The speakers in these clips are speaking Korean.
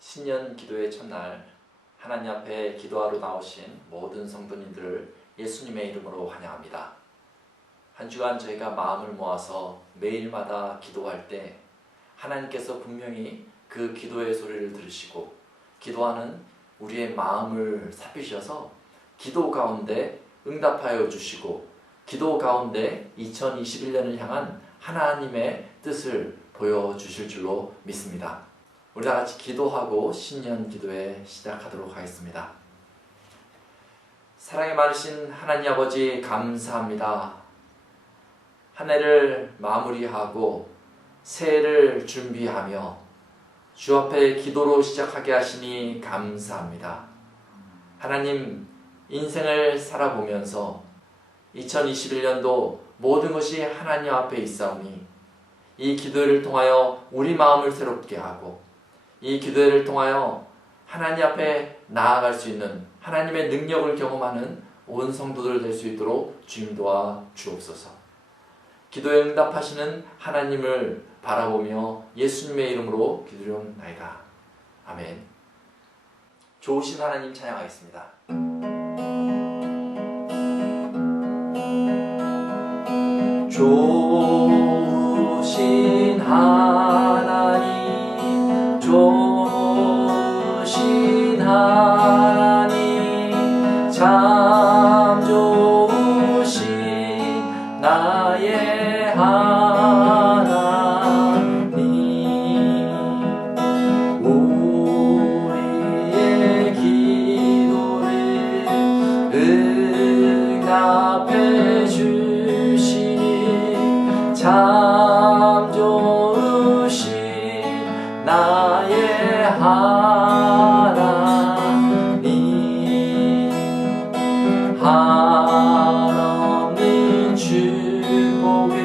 신년 기도의 첫날 하나님 앞에 기도하러 나오신 모든 성도님들을 예수님의 이름으로 환영합니다. 한 주간 저희가 마음을 모아서 매일마다 기도할 때 하나님께서 분명히 그 기도의 소리를 들으시고 기도하는 우리의 마음을 살피셔서 기도 가운데 응답하여 주시고 기도 가운데 2021년을 향한 하나님의 뜻을 보여주실 줄로 믿습니다. 우리 다 같이 기도하고 신년 기도에 시작하도록 하겠습니다. 사랑이 많으신 하나님 아버지 감사합니다. 한 해를 마무리하고 새해를 준비하며 주 앞에 기도로 시작하게 하시니 감사합니다. 하나님, 인생을 살아보면서 2021년도 모든 것이 하나님 앞에 있사오니 이 기도를 통하여 우리 마음을 새롭게 하고 이 기도를 통하여 하나님 앞에 나아갈 수 있는 하나님의 능력을 경험하는 온 성도들 될 수 있도록 주님 도와 주옵소서. 기도에 응답하시는 하나님을 바라보며 예수님의 이름으로 기도드리옵나이다. 아멘. 좋으신 하나님 찬양하겠습니다. 좋으신 하나님, 좋으신 하나님, 참 좋으신 나의 하나님, 우리의 기도를 응답해 주시니 참 좋으신 나의 하나님, 한없는 축복을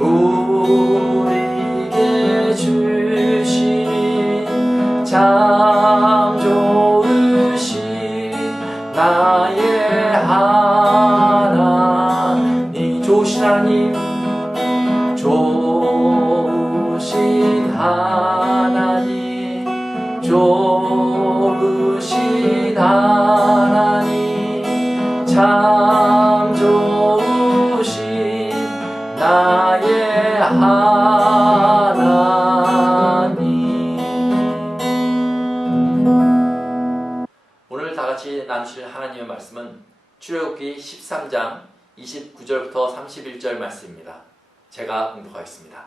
우리에게 주시니 참 좋으신 나의 하나님, 좋으신 하나님, 좋으신 하나님, 좋으신 하나님, 참 좋으신 나의 하나님. 오늘 다같이 나누실 하나님의 말씀은 출애굽기 13장 29절부터 31절 말씀입니다. 제가 응독하겠습니다.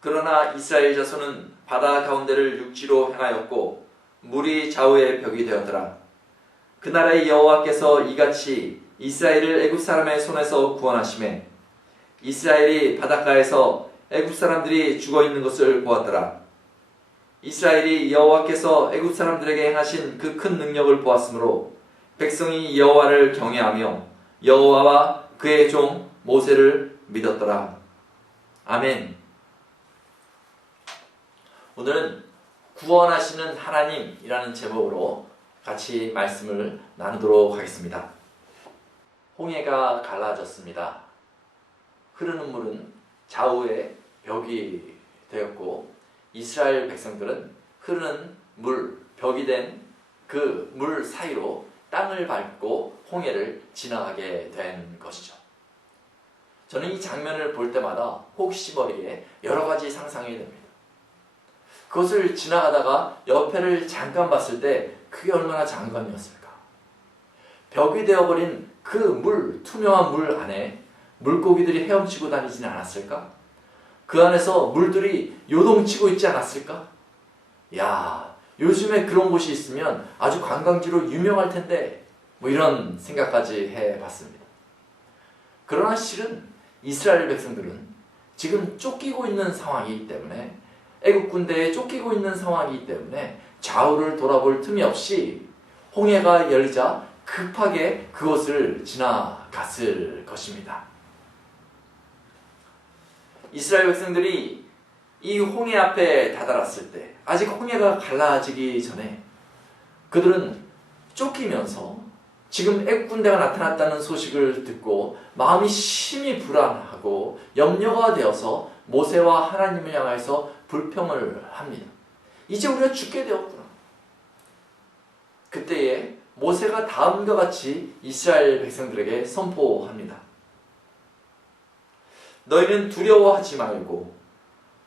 그러나 이스라엘 자손은 바다 가운데를 육지로 행하였고 물이 좌우의 벽이 되었더라. 그날에 여호와께서 이같이 이스라엘을 애굽 사람의 손에서 구원하시매 이스라엘이 바닷가에서 애굽 사람들이 죽어 있는 것을 보았더라. 이스라엘이 여호와께서 애굽 사람들에게 행하신 그 큰 능력을 보았으므로 백성이 여호와를 경외하며 여호와와 그의 종 모세를 믿었더라. 아멘. 오늘은 구원하시는 하나님이라는 제목으로 같이 말씀을 나누도록 하겠습니다. 홍해가 갈라졌습니다. 흐르는 물은 좌우에 벽이 되었고 이스라엘 백성들은 흐르는 물, 벽이 된 그 물 사이로 땅을 밟고 홍해를 지나가게 된 것이죠. 저는 이 장면을 볼 때마다 혹시 머리에 여러 가지 상상이 됩니다. 그것을 지나가다가 옆에를 잠깐 봤을 때 그게 얼마나 장관이었을까. 벽이 되어버린 그 물, 투명한 물 안에 물고기들이 헤엄치고 다니지는 않았을까? 그 안에서 물들이 요동치고 있지 않았을까? 야, 요즘에 그런 곳이 있으면 아주 관광지로 유명할 텐데 뭐 이런 생각까지 해봤습니다. 그러나 실은 이스라엘 백성들은 지금 쫓기고 있는 상황이기 때문에 애국 군대에 쫓기고 있는 상황이기 때문에 좌우를 돌아볼 틈이 없이 홍해가 열리자 급하게 그곳을 지나갔을 것입니다. 이스라엘 백성들이 이 홍해 앞에 다다랐을 때 아직 홍해가 갈라지기 전에 그들은 쫓기면서 지금 애국 군대가 나타났다는 소식을 듣고 마음이 심히 불안하고 염려가 되어서 모세와 하나님을 향해서 불평을 합니다. 이제 우리가 죽게 되었구나. 그때에 모세가 다음과 같이 이스라엘 백성들에게 선포합니다. 너희는 두려워하지 말고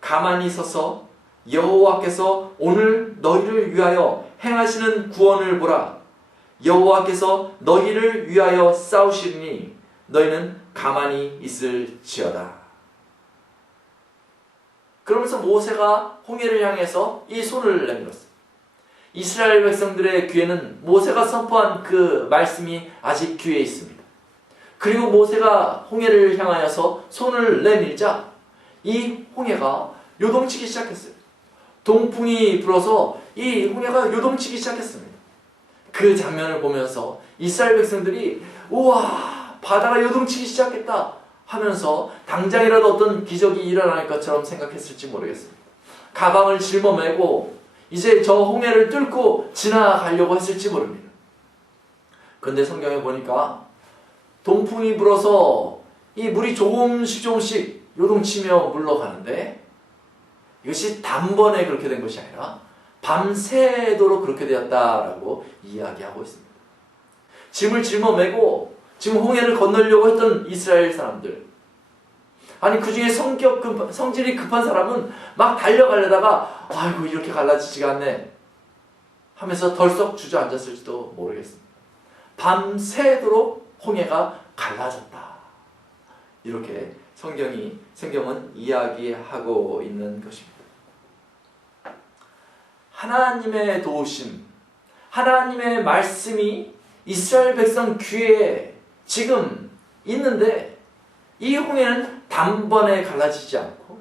가만히 서서 여호와께서 오늘 너희를 위하여 행하시는 구원을 보라. 여호와께서 너희를 위하여 싸우시리니 너희는 가만히 있을지어다. 그러면서 모세가 홍해를 향해서 이 손을 내밀었어요. 이스라엘 백성들의 귀에는 모세가 선포한 그 말씀이 아직 귀에 있습니다. 그리고 모세가 홍해를 향하여서 손을 내밀자 이 홍해가 요동치기 시작했어요. 동풍이 불어서 이 홍해가 요동치기 시작했습니다. 그 장면을 보면서 이스라엘 백성들이 우와, 바다가 요동치기 시작했다 하면서 당장이라도 어떤 기적이 일어날 것처럼 생각했을지 모르겠습니다. 가방을 짊어매고 이제 저 홍해를 뚫고 지나가려고 했을지 모릅니다. 그런데 성경에 보니까 동풍이 불어서 이 물이 조금씩 요동치며 물러가는데 이것이 단번에 그렇게 된 것이 아니라 밤새도록 그렇게 되었다라고 이야기하고 있습니다. 짐을 짊어매고 지금 홍해를 건너려고 했던 이스라엘 사람들, 아니 그 중에 성질이 급한 사람은 막 달려가려다가 아이고 이렇게 갈라지지가 않네 하면서 덜썩 주저앉았을지도 모르겠습니다. 밤새도록 홍해가 갈라졌다. 이렇게 성경은 이야기하고 있는 것입니다. 하나님의 도우심, 하나님의 말씀이 이스라엘 백성 귀에 지금 있는데 이 홍해는 단번에 갈라지지 않고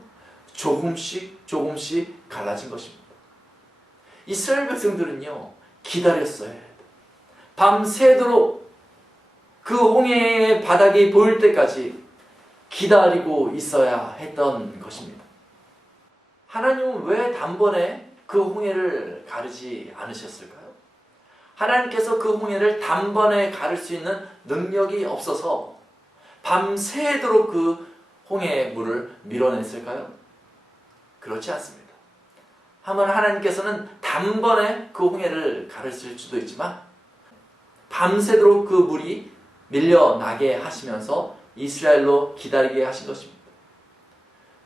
조금씩 갈라진 것입니다. 이스라엘 백성들은요, 기다렸어야 해요. 밤새도록 그 홍해의 바닥이 보일 때까지 기다리고 있어야 했던 것입니다. 하나님은 왜 단번에 그 홍해를 가르지 않으셨을까요? 하나님께서 그 홍해를 단번에 가를 수 있는 능력이 없어서 밤새도록 그 홍해의 물을 밀어냈을까요? 그렇지 않습니다. 한번 하나님께서는 단번에 그 홍해를 가르칠 수도 있지만 밤새도록 그 물이 밀려나게 하시면서 이스라엘로 기다리게 하신 것입니다.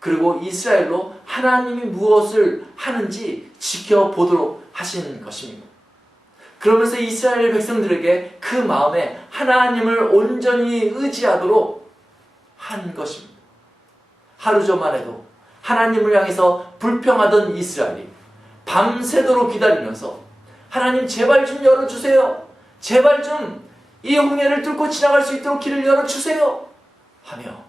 그리고 이스라엘로 하나님이 무엇을 하는지 지켜보도록 하신 것입니다. 그러면서 이스라엘 백성들에게 그 마음에 하나님을 온전히 의지하도록 한 것입니다. 하루 전만 해도 하나님을 향해서 불평하던 이스라엘이 밤새도록 기다리면서 하나님 제발 좀 열어주세요. 제발 좀 이 홍해를 뚫고 지나갈 수 있도록 길을 열어주세요 하며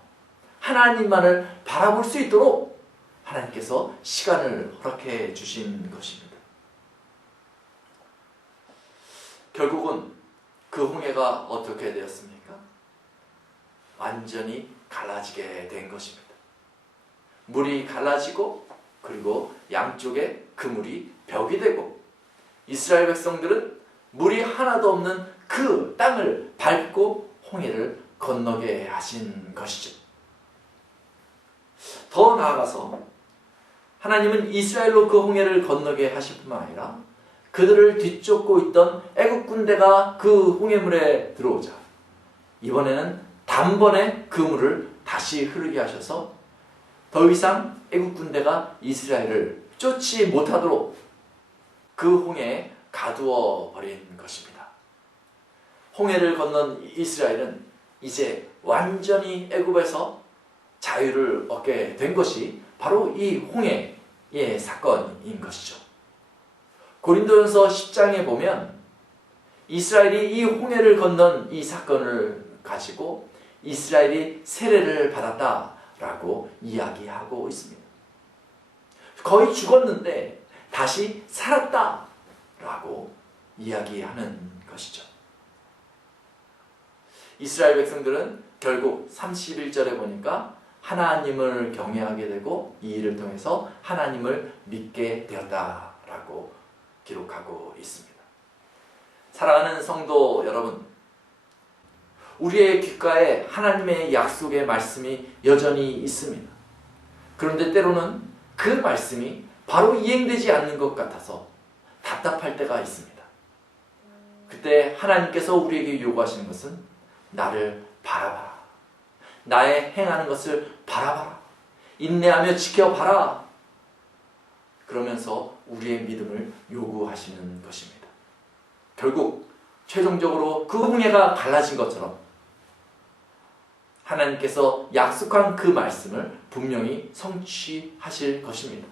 하나님만을 바라볼 수 있도록 하나님께서 시간을 허락해 주신 것입니다. 결국은 그 홍해가 어떻게 되었습니까? 완전히 갈라지게 된 것입니다. 물이 갈라지고 그리고 양쪽에 그 물이 벽이 되고 이스라엘 백성들은 물이 하나도 없는 그 땅을 밟고 홍해를 건너게 하신 것이죠. 더 나아가서 하나님은 이스라엘로 그 홍해를 건너게 하실 뿐만 아니라 그들을 뒤쫓고 있던 애국 군대가 그 홍해물에 들어오자 이번에는 단번에 그 물을 다시 흐르게 하셔서 더 이상 애국 군대가 이스라엘을 쫓지 못하도록 그 홍해에 가두어 버린 것입니다. 홍해를 건넌 이스라엘은 이제 완전히 애굽에서 자유를 얻게 된 것이 바로 이 홍해의 사건인 것이죠. 고린도전서 10장에 보면 이스라엘이 이 홍해를 건넌 이 사건을 가지고 이스라엘이 세례를 받았다라고 이야기하고 있습니다. 거의 죽었는데 다시 살았다라고 이야기하는 것이죠. 이스라엘 백성들은 결국 31절에 보니까 하나님을 경외하게 되고 이 일을 통해서 하나님을 믿게 되었다라고 기록하고 있습니다. 사랑하는 성도 여러분, 우리의 귓가에 하나님의 약속의 말씀이 여전히 있습니다. 그런데 때로는 그 말씀이 바로 이행되지 않는 것 같아서 답답할 때가 있습니다. 그때 하나님께서 우리에게 요구하시는 것은 나를 바라봐라. 나의 행하는 것을 바라봐라. 인내하며 지켜봐라. 그러면서 우리의 믿음을 요구하시는 것입니다. 결국 최종적으로 그 홍해가 갈라진 것처럼 하나님께서 약속한 그 말씀을 분명히 성취하실 것입니다.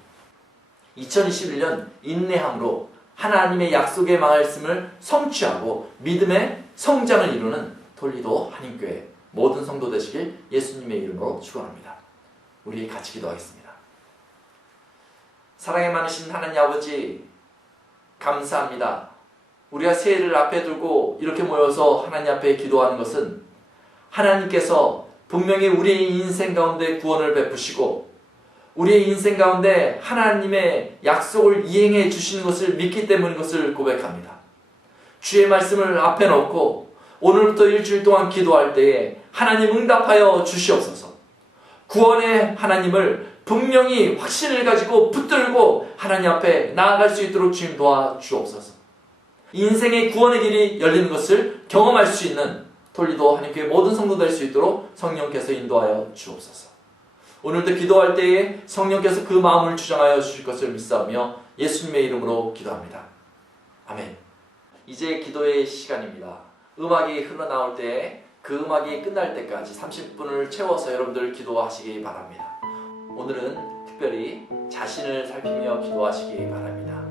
2021년 인내함으로 하나님의 약속의 말씀을 성취하고 믿음의 성장을 이루는 톨리도 한인교회 모든 성도 되시길 예수님의 이름으로 축원합니다. 우리 같이 기도하겠습니다. 사랑이 많으신 하나님 아버지, 감사합니다. 우리가 새해를 앞에 두고 이렇게 모여서 하나님 앞에 기도하는 것은 하나님께서 분명히 우리의 인생 가운데 구원을 베푸시고 우리의 인생 가운데 하나님의 약속을 이행해 주시는 것을 믿기 때문인 것을 고백합니다. 주의 말씀을 앞에 놓고 오늘부터 일주일 동안 기도할 때에 하나님 응답하여 주시옵소서. 구원의 하나님을 분명히 확신을 가지고 붙들고 하나님 앞에 나아갈 수 있도록 주님 도와주옵소서. 인생의 구원의 길이 열리는 것을 경험할 수 있는 톨리도 한인교회 모든 성도 될 수 있도록 성령께서 인도하여 주옵소서. 오늘도 기도할 때에 성령께서 그 마음을 주장하여 주실 것을 믿사오며 예수님의 이름으로 기도합니다. 아멘. 이제 기도의 시간입니다. 음악이 흘러나올 때에 그 음악이 끝날 때까지 30분을 채워서 여러분들 기도하시기 바랍니다. 오늘은 특별히 자신을 살피며 기도하시기 바랍니다.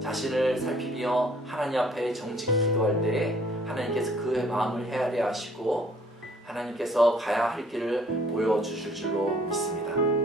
자신을 살피며 하나님 앞에 정직히 기도할 때에 하나님께서 그의 마음을 헤아려 하시고 하나님께서 가야 할 길을 보여주실 줄로 믿습니다.